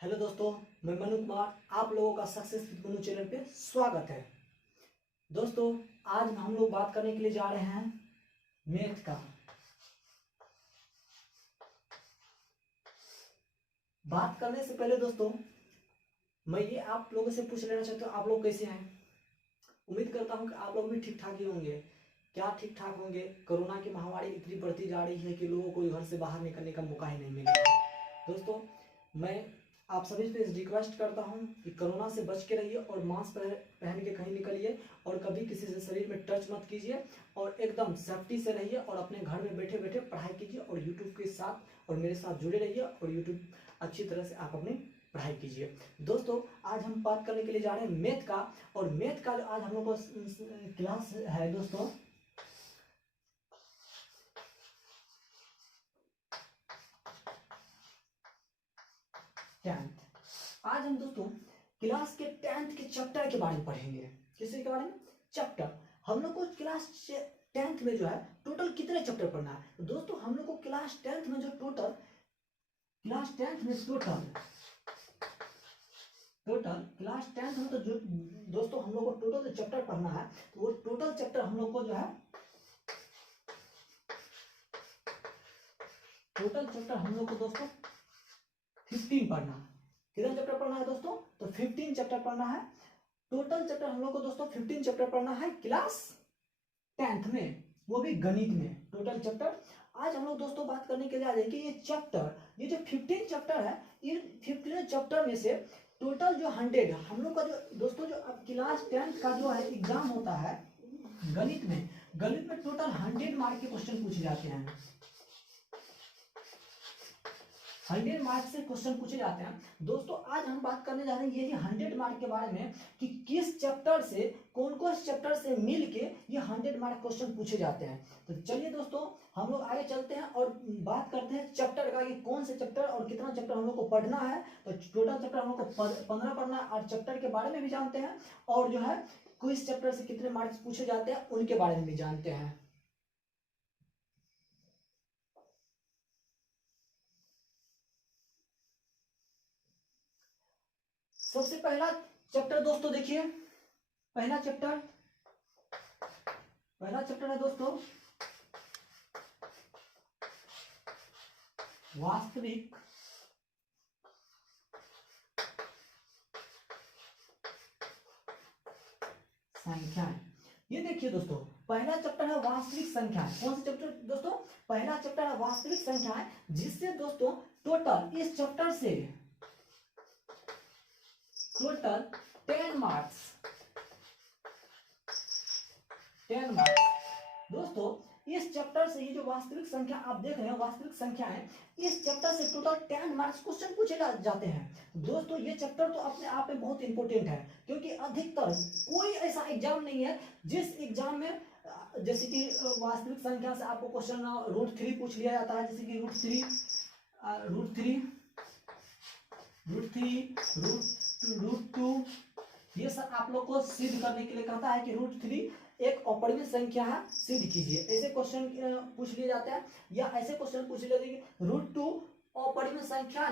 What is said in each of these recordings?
Hello दोस्तों, मैं मनु कुमार। आप लोगों का सक्सेस विद मनु चैनल पे स्वागत है। दोस्तों, आज हम लोग बात करने के लिए जा रहे हैं मैथ का। बात करने से पहले दोस्तों, मैं ये आप लोगों से पूछ लेना चाहता हूँ, आप लोग कैसे हैं? उम्मीद करता हूँ कि आप लोग भी ठीक ठाक ही होंगे। क्या ठीक ठाक होंगे? कोरोना की महामारी इतनी बढ़ती जा रही है कि लोगों को घर से बाहर निकलने का मौका ही नहीं मिल रहा है। दोस्तों, मैं आप सभी से रिक्वेस्ट करता हूं कि कोरोना से बच के रहिए और मास्क पहन के कहीं निकलिए और कभी किसी से शरीर में टच मत कीजिए और एकदम सेफ्टी से रहिए और अपने घर में बैठे बैठे पढ़ाई कीजिए और यूट्यूब के साथ और मेरे साथ जुड़े रहिए और यूट्यूब अच्छी तरह से आप अपनी पढ़ाई कीजिए। दोस्तों, आज हम बात करने के लिए जा रहे हैं मैथ का। और मैथ का आज हम लोग को क्लास है दोस्तों टेंथ। आज हम दोस्तों क्लास के 10th के चैप्टर के बारे में पढ़ेंगे। किसी के बारे में? चैप्टर। हम लोग को क्लास 10th में जो है टोटल कितने चैप्टर पढ़ना है? तो दोस्तों, हम लोग को क्लास 10th में जो टोटल क्लास 10th में क्लास 10th में तो जो दोस्तों हम लोग को टोटल चैप्टर पढ़ना है, तो वो टोटल चैप्टर हम लोग को जो है टोटल चैप्टर हम लोग को दोस्तों 15 पढ़ना है। कितना चैप्टर पढ़ना है दोस्तों? तो 15 चैप्टर पढ़ना है। टोटल चैप्टर हम लोग को दोस्तों 15 चैप्टर पढ़ना है क्लास 10th में, वो भी गणित में। टोटल चैप्टर आज हम लोग दोस्तों बात करने के लिए आ जाए कि ये जो 15 चैप्टर है, ये 15 चैप्टर में से टोटल जो 100 हम लोग का जो दोस्तों जो अब क्लास 10th का जो है एग्जाम होता है गणित में टोटल 100 मार्क के क्वेश्चन पूछे जाते हैं। 100 मार्क से क्वेश्चन पूछे जाते हैं। दोस्तों, आज हम बात करने जा रहे हैं यही 100 मार्क के बारे में कि किस चैप्टर से कौन कौन चैप्टर से मिलके ये 100 मार्क क्वेश्चन पूछे जाते हैं। तो चलिए दोस्तों, हम लोग आगे चलते हैं और बात करते हैं चैप्टर का कि कौन से चैप्टर और कितना चैप्टर हम लोग को पढ़ना है। तो टोटल चैप्टर हम लोग को 15 पढ़ना है और चैप्टर के बारे में भी जानते हैं और जो है किस चैप्टर से कितने मार्क्स पूछे जाते हैं उनके बारे में भी जानते हैं। सबसे पहला चैप्टर दोस्तों देखिए, पहला चैप्टर है दोस्तों वास्तविक संख्याएं। ये देखिए दोस्तों, पहला चैप्टर है वास्तविक संख्याएं। कौन सा चैप्टर दोस्तों? पहला चैप्टर है वास्तविक संख्याएं, जिससे दोस्तों टोटल इस चैप्टर से टोटल 10 मार्क्स दोस्तों इस चैप्टर से ये जो वास्तविक संख्या आप देख रहे हैं वास्तविक संख्या है, इस चैप्टर से टोटल 10 मार्क्स क्वेश्चन पूछे जाते हैं। दोस्तों, ये चैप्टर तो अपने आप में बहुत इंपॉर्टेंट है, क्योंकि अधिकतर कोई ऐसा एग्जाम नहीं है जिस एग्जाम में जैसे कि वास्तविक संख्या से आपको क्वेश्चन √3 पूछ लिया जाता है, जैसे कि √2 ये सब आप लोग को सिद्ध करने के लिए कहता है कि √3 एक अपरिमेय संख्या है, सिद्ध कीजिए। ऐसे क्वेश्चन पूछ लिए जाते हैं, या ऐसे क्वेश्चन पूछ लिए जाते हैं √2 अपरिमेय संख्या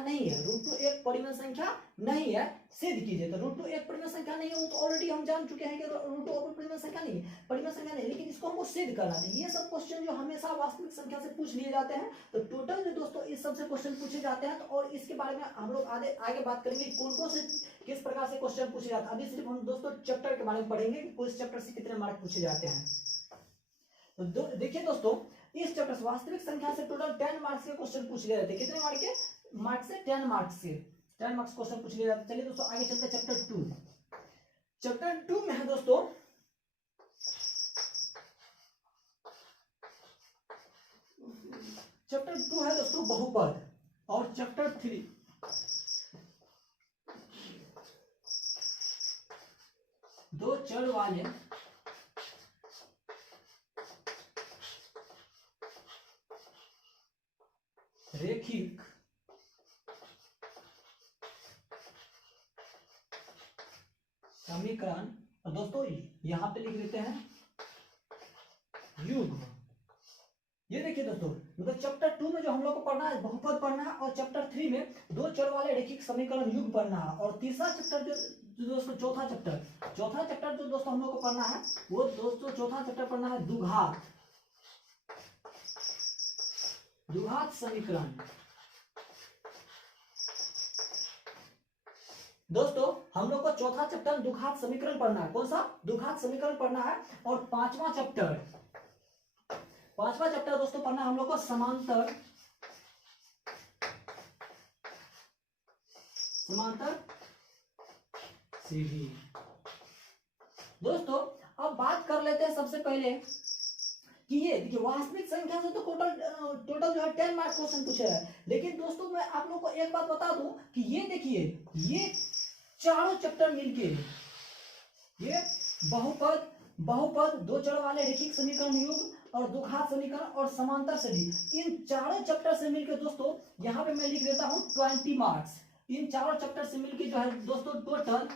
नहीं है, √2 एक परिमेय संख्या नहीं है, सिद्ध कीजिए। तो √2 एक परिमेय संख्या नहीं है, वो तो ऑलरेडी हम जान चुके हैं कि √2 परिमेय संख्या नहीं है, परिमेय संख्या नहीं, लेकिन इसको हमको सिद्ध करना है। ये सब क्वेश्चन जो हमेशा वास्तविक संख्या से पूछ लिए जाते हैं। तो टोटल में दोस्तों इस सबसे क्वेश्चन पूछे जाते हैं। तो और इसके बारे में हम लोग आगे बात करेंगे कौन कौन से किस प्रकार से क्वेश्चन पूछे जाते हैं। अभी सिर्फ हम दोस्तों चैप्टर के बारे में पढ़ेंगे कि इस चैप्टर से कितने मार्क पूछे जाते हैं। तो देखिए दोस्तों, इस चैप्टर से वास्तविक संख्या से टोटल 10 मार्क्स के क्वेश्चन पूछ लिए जाते हैं। कितने मार्क के? मार्क्स से 10 मार्क्स क्वेश्चन पूछ लिए जाते हैं। चलिए दोस्तों, आगे चलते हैं चैप्टर 2 में है दोस्तों चैप्टर 2 है दोस्तों बहुपद, और चैप्टर 3 दो चर वाले रेखिक समीकरण। और दोस्तों यहां पे लिख लेते हैं युग्म। ये देखिए दोस्तों, मतलब चैप्टर 2 में जो हम लोग को पढ़ना है बहुपद पढ़ना है, और चैप्टर 3 में दो चर वाले रैखिक समीकरण युग्म पढ़ना है, और तीसरा चैप्टर जो दोस्तों चौथा चैप्टर जो दोस्तों हम लोग को पढ़ना है वो दोस्तों चौथा चैप्टर पढ़ना है द्विघात समीकरण। दोस्तों हम लोग को चौथा चैप्टर द्विघात समीकरण पढ़ना है। कौन सा? द्विघात समीकरण पढ़ना है। और पांचवा चैप्टर दोस्तों पढ़ना है हम लोग को समांतर सीधी। दोस्तों अब बात कर लेते हैं सबसे पहले कि ये देखिए वास्तविक संख्या से तो टोटल जो है 10 मार्क्स क्वेश्चन पूछा है, लेकिन दोस्तों मैं आप लोग को एक बात बता दूं कि ये देखिए ये चारों चैप्टर मिलके ये बहुपद दो चर वाले रैखिक समीकरण युग्म और द्विघात समीकरण और समांतर सीधी, इन चारों चैप्टर से मिलकर दोस्तों यहाँ पे मैं लिख देता हूँ 20 मार्क्स। इन चारों चैप्टर से मिलकर जो है दोस्तों टोटल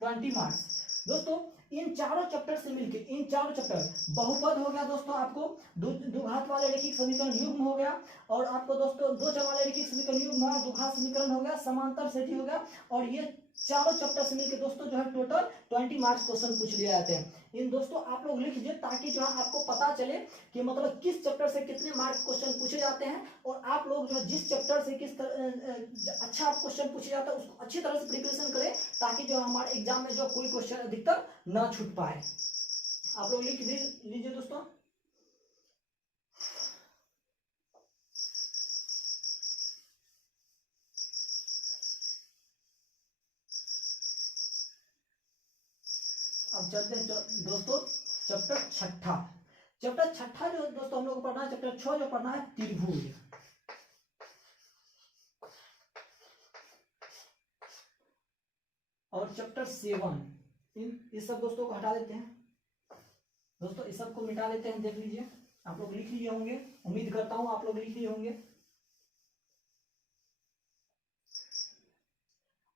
20 मार्क्स। दोस्तों इन चारों चैप्टर से मिलके इन चारों चैप्टर बहुपद हो गया दोस्तों, आपको द्विघात वाले रैखिक समीकरण युग्म हो गया, और आपको दोस्तों दो चर वाले रैखिक समीकरण युग्म हो गया, द्विघात समीकरण हो गया, समांतर सेठी हो गया, और ये चारों चैप्टर से मिलकर दोस्तों जो है टोटल 20 मार्क्स क्वेश्चन पूछ लिए जाते हैं। इन दोस्तों आप लोग लिख लीजिए ताकि जो है आपको पता चले कि मतलब किस चैप्टर से कितने मार्क्स क्वेश्चन पूछे जाते हैं, और आप लोग जो है जिस चैप्टर से किस अच्छा क्वेश्चन पूछे जाता है उसको अच्छी तरह से प्रिपरेशन करें, ताकि जो हमारे एग्जाम में जो कोई क्वेश्चन अधिकतर ना छूट पाए। आप लोग लिख लीजिए दोस्तों। अब चलते हैं दोस्तों चैप्टर छठा जो दोस्तों हम लोग को पढ़ना है, चैप्टर 6 जो पढ़ना है त्रिभुज। और चैप्टर 7 इस सब दोस्तों को हटा देते हैं दोस्तों, इस सब को मिटा देते हैं। देख लीजिए आप लोग लिख लिए होंगे, उम्मीद करता हूं आप लोग लिख लिए होंगे।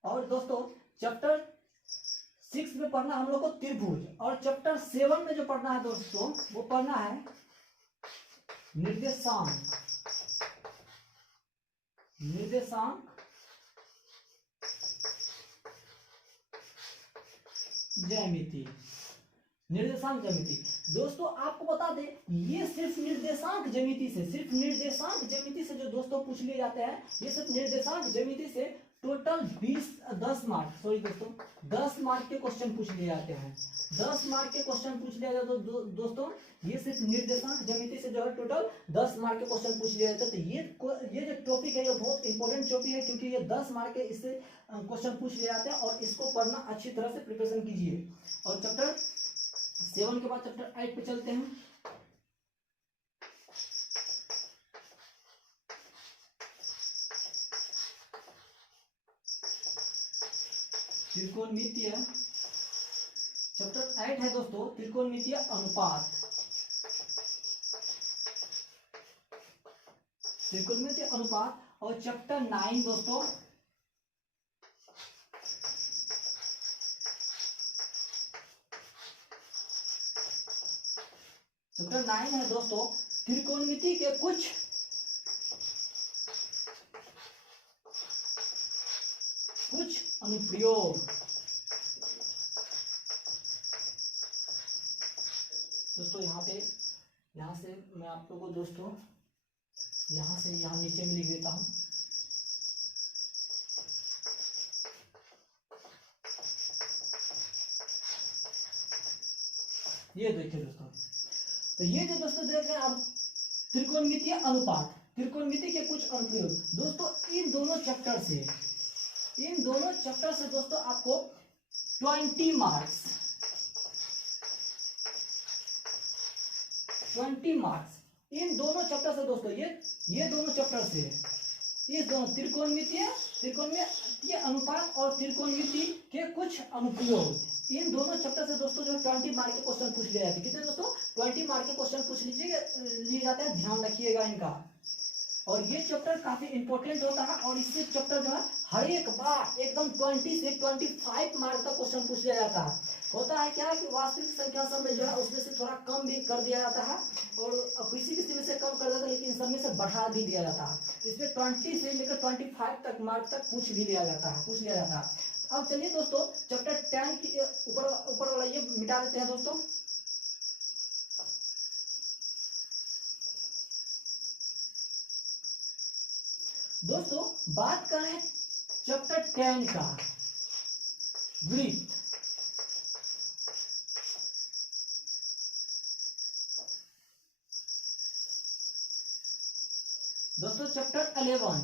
और दोस्तों चैप्टर 6 में पढ़ना हम लोग को त्रिभुज, और चैप्टर 7 में जो पढ़ना है दोस्तों वो पढ़ना है निर्देशांक ज्यामिति। दोस्तों आपको बता दें ये सिर्फ निर्देशांक ज्यामिति से जो दोस्तों पूछ लिए जाते हैं, ये सिर्फ निर्देशांक ज्यामिति से टोटल 10 मार्क के क्वेश्चन पूछ लिए जाते हैं। 10 मार्क के क्वेश्चन पूछ लिया जाता है दोस्तों, ये सिर्फ निर्देशांक ज्यामिति से जो है टोटल 10 मार्क के क्वेश्चन पूछ लिए जाते हैं। तो ये जो टॉपिक है ये बहुत इंपॉर्टेंट टॉपिक है, क्योंकि ये 10 मार्क के इससे क्वेश्चन पूछ लिए जाते हैं, और इसको पढ़ना अच्छी तरह से प्रिपरेशन कीजिए। और चैप्टर 7 के बाद चैप्टर 8 पे चलते हैं। त्रिकोणमितीय चैप्टर 8 है दोस्तों त्रिकोणमितीय अनुपात। और चैप्टर 9 दोस्तों चैप्टर 9 है दोस्तों त्रिकोणमिति के कुछ अनुप्रयोग। दोस्तों यहाँ से मैं आप लोगों को दोस्तों यहाँ से यहाँ नीचे में लिख देता हूँ। ये देखिए दोस्तों, तो ये जो दोस्तों देख रहे हैं आप त्रिकोणमितीय अनुपात, त्रिकोणमिति के कुछ अनुप्रयोग। दोस्तों इन दोनों चैप्टर से दोस्तों आपको 20 मार्क्स इन दोनों चैप्टर से दोस्तों, ये दोनों चैप्टर से इस दोनों त्रिकोणमितीय अनुपात और त्रिकोणमिति के कुछ अनुप्रयोग, इन दोनों चैप्टर से दोस्तों जो 20 मार्क के क्वेश्चन पूछ लिए जाते हैं। कितने दोस्तों? 20 मार्क के क्वेश्चन पूछ लिए जाते हैं, ध्यान रखिएगा इनका। और ये चैप्टर काफी इंपॉर्टेंट होता है और इससे चैप्टर जो है हर एक बार एकदम 20 से 25 मार्क का क्वेश्चन पूछ लिया जाता है। होता है क्या कि वास्तविक संख्या सब में जो है उसमें से थोड़ा कम भी कर दिया जाता है और किसी किसी में से कम कर देता है, लेकिन सब में से बढ़ा भी दिया जाता है। इसमें 20 से लेकर 25 तक मार्क तक पूछ लिया जाता है। अब चलिए दोस्तों चैप्टर 10 की ऊपर वाला ये मिटा देते हैं दोस्तों। दोस्तों बात करें चैप्टर 10 का वृत्त। दोस्तों चैप्टर 11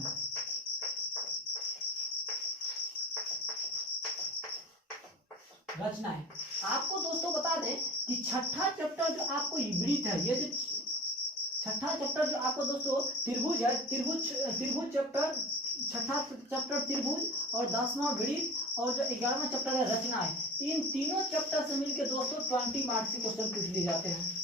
रचनाएं। आपको दोस्तों बता दें कि छठा चैप्टर जो आपको वृत्त है, ये जो छठा चैप्टर जो आपको दोस्तों त्रिभुज है, त्रिभुज चैप्टर, छठा चैप्टर त्रिभुज और 10वां वृत्त और जो 11वां चैप्टर है रचनाएं, इन तीनों चैप्टर से मिलकर दोस्तों 20 मार्क्स के क्वेश्चन पूछ लिए जाते हैं।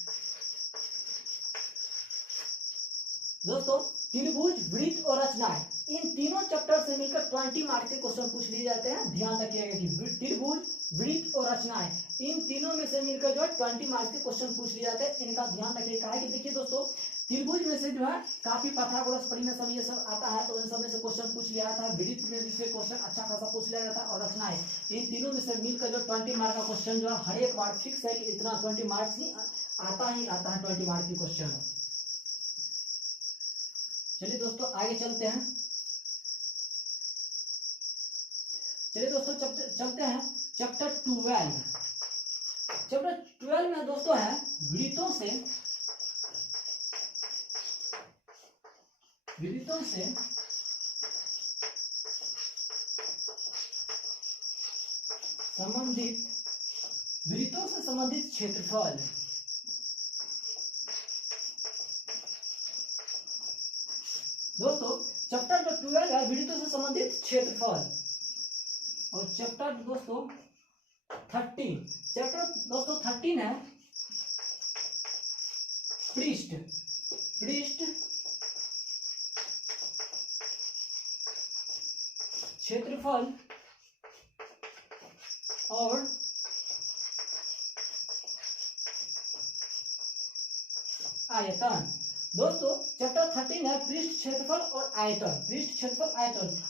दोस्तों त्रिभुज, वृत्त और रचनाएं, इन तीनों चैप्टर से मिलकर 20 मार्क्स के क्वेश्चन पूछ लिए जाते हैं। ध्यान रखिएगा कि त्रिभुज, वृत्त और रचनाएं, इन तीनों में से मिलकर जो है 20 मार्क्स के क्वेश्चन पूछ लिए जाते हैं। इनका ध्यान रखिएगा कि देखिए दोस्तों त्रिभुज में से जो है काफी पाइथागोरस परिमेय सब ये सब आता है, तो इन सब में से क्वेश्चन पूछ लिया जाता है। वृत्त में भी से क्वेश्चन अच्छा खासा पूछ लिया जाता है और रचनाएं, इन तीनों में से मिलकर जो 20 मार्क का क्वेश्चन जो है हर एक बार फिक्स है कि इतना 20 मार्क्स ही आता है 20 मार्क की क्वेश्चन। चलिए दोस्तों आगे चलते हैं। चलिए दोस्तों चलते हैं चैप्टर 12। चैप्टर 12 में दोस्तों है वृत्तों से संबंधित क्षेत्रफल। दोस्तों चैप्टर जो 12 है वृत्तों से संबंधित क्षेत्रफल और चैप्टर दोस्तों 13 है पृष्ठ क्षेत्रफल और आयतन। दोस्तों चैप्टर 13 है पृष्ठ क्षेत्रफल और आयतन,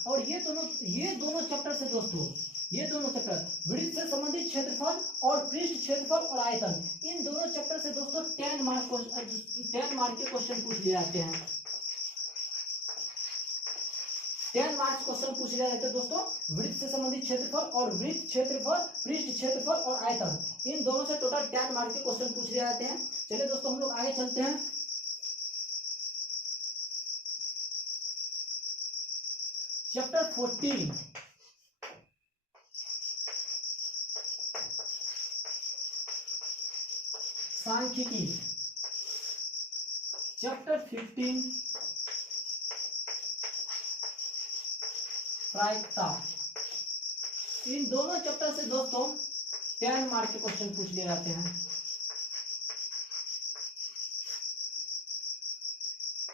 और ये दोनों चैप्टर से दोस्तों, ये दोनों चैप्टर वृत्त से संबंधित क्षेत्रफल और पृष्ठ क्षेत्रफल और आयतन, इन दोनों चैप्टर से दोस्तों 10 मार्क के क्वेश्चन पूछ लिए जाते हैं। 10 मार्क्स क्वेश्चन पूछ लिया जाता है दोस्तों वृत्त से संबंधित क्षेत्रफल और वृत्त क्षेत्रफल, पृष्ठ क्षेत्रफल और आयतन, इन दोनों से टोटल 10 मार्क्स के क्वेश्चन पूछ लिए जाते हैं। चलिए दोस्तों हम लोग आगे चलते हैं। चैप्टर 14 सांख्यिकी। चैप्टर 15 प्रायिकता। इन दोनों चैप्टर से दोस्तों 10 मार्क के क्वेश्चन पूछ लिए जाते हैं।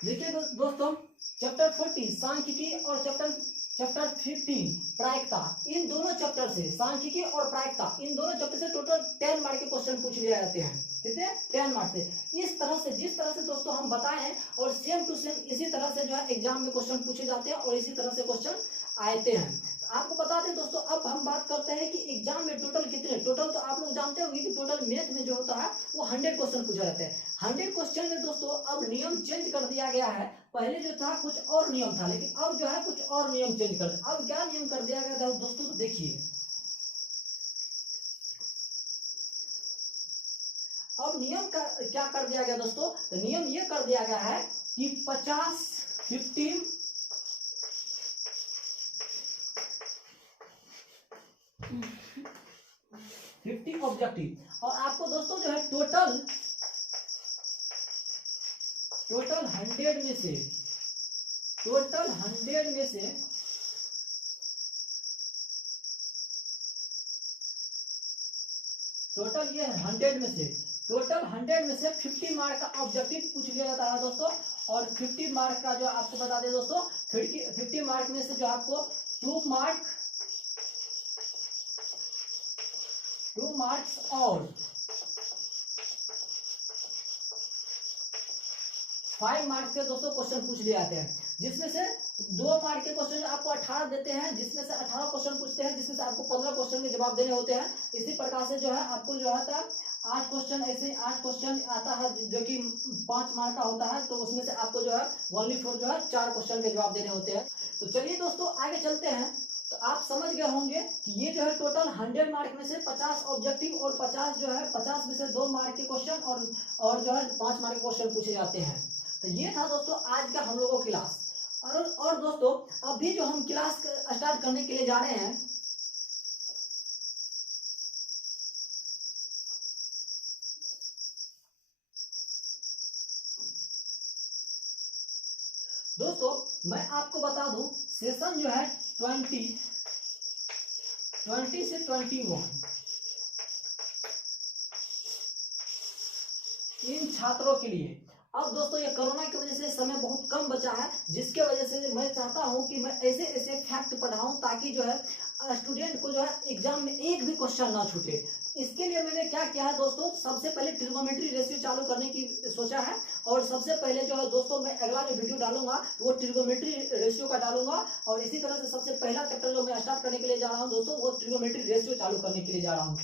देखिए दोस्तों चैप्टर 14 सांख्यिकी और चैप्टर 15 प्रायिकता, इन दोनों चैप्टर से सांख्यिकी और प्रायिकता, इन दोनों चैप्टर से टोटल 10 मार्क के क्वेश्चन पूछ लिए जाते हैं। कितने? 10 मार्क से। इस तरह से जिस तरह से दोस्तों हम बताए हैं और सेम टू सेम इसी तरह से जो है एग्जाम में क्वेश्चन पूछे जाते हैं और इसी तरह से क्वेश्चन आते हैं। आपको बता दें दोस्तों, अब हम बात करते हैं कि एग्जाम में टोटल कितने, टोटल तो आप लोग जानते होंगे कि टोटल मैथ में जो होता है वो 100 क्वेश्चन पूछा जाता है। 100 क्वेश्चन में दोस्तों अब नियम चेंज कर दिया गया है। पहले जो था कुछ और नियम था, लेकिन अब जो है कुछ और नियम चेंज कर, अब क्या नियम कर दिया गया था दोस्तों, तो देखिए अब नियम का क्या कर दिया गया दोस्तों, तो नियम ये कर दिया गया है कि 50 50 ऑब्जेक्टिव, और आपको दोस्तों जो है टोटल 100 में से टोटल 100 में से 50 मार्क का ऑब्जेक्टिव पूछ लिया जाता है दोस्तों, और 50 मार्क का जो आपको बता दें दोस्तों, 50 मार्क में से जो आपको 2 मार्क्स और 5 मार्क्स के दोस्तों क्वेश्चन पूछ लिए जाते हैं, जिसमें से 2 मार्क के क्वेश्चन आपको 18 देते हैं, जिसमें से 18 क्वेश्चन पूछते हैं, जिसमें से आपको 15 क्वेश्चन के जवाब देने होते हैं। इसी प्रकार से जो है आपको जो है 8 क्वेश्चन, ऐसे 8 क्वेश्चन आता है जो कि 5 मार्क का होता है, तो उसमें से आपको जो है ओनली फॉर जो है 4 क्वेश्चन के जवाब देने होते हैं। तो चलिए दोस्तों आगे चलते हैं। तो आप समझ गए होंगे कि ये जो है टोटल 100 मार्क में से 50 ऑब्जेक्टिव और 50 जो है 50 में से 2 मार्क के क्वेश्चन और जो है 5 मार्क के क्वेश्चन पूछे जाते हैं। तो ये था दोस्तों आज का हम लोगों की क्लास। और दोस्तों अभी जो हम क्लास स्टार्ट करने के लिए जा रहे हैं, दोस्तों मैं आपको बता दूं सेशन जो है 20 से 21 इन छात्रों के लिए। अब दोस्तों ये कोरोना की वजह से समय बहुत कम बचा है, जिसके वजह से मैं चाहता हूं कि मैं ऐसे ऐसे फैक्ट पढ़ाऊं ताकि जो है स्टूडेंट को जो है एग्जाम में एक भी क्वेश्चन ना छूटे। इसके लिए मैंने क्या किया है दोस्तों, सबसे पहले ट्रिग्नोमेट्री रेशियो चालू करने की सोचा है। और सबसे पहले जो है दोस्तों मैं अगला जो वीडियो डालूंगा वो ट्रिग्नोमेट्री रेशियो का डालूंगा। और इसी तरह से सबसे पहला चैप्टर जो मैं स्टार्ट करने के लिए जा रहा हूँ दोस्तों, वो ट्रिग्नोमेट्री रेशियो चालू करने के लिए जा रहा हूँ।